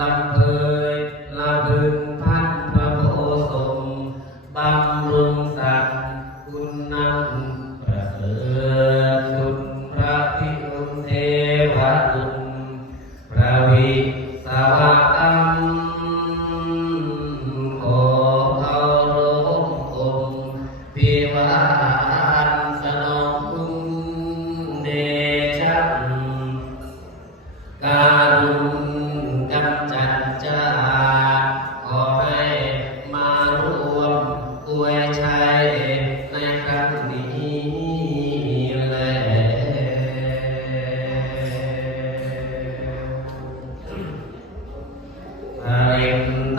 ลำเพยลาบึงพันพระโพสมบำรุงสัตว์คุณนังประเสริฐสุนพระทิรุณเทวะ وإن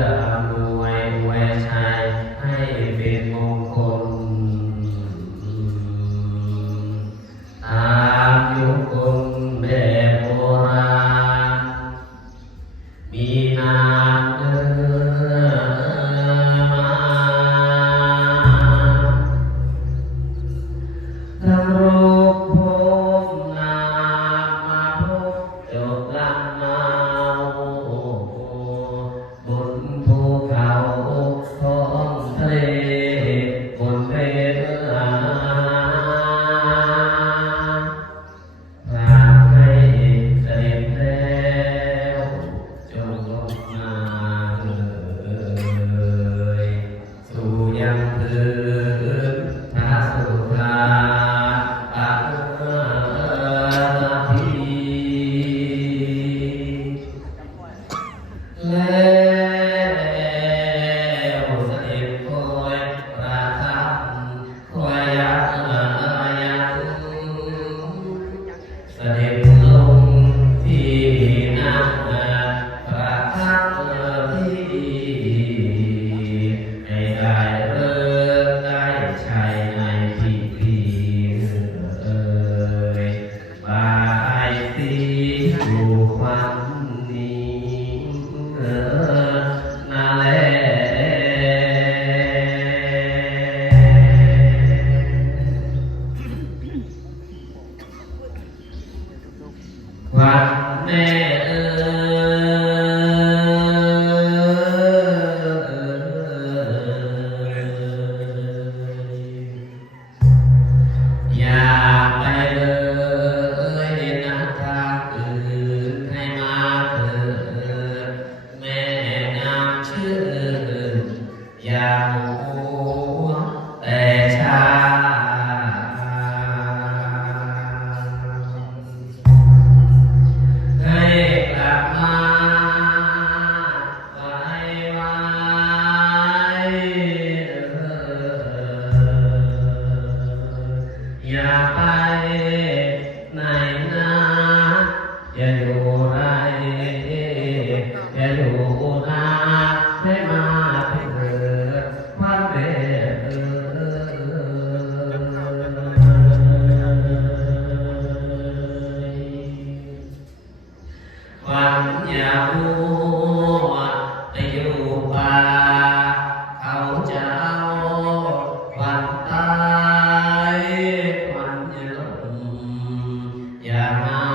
ada alhamdulillah. ยังคืนทาสุทาปะทีแล้วเสด็จคอยระทับคอยยักยักษ์เสด็จ อย่าไปไหนนะอย่าอยู่ไรอย่าอยู่นาให้มาเถิดพระแม่เออความอยากรู้า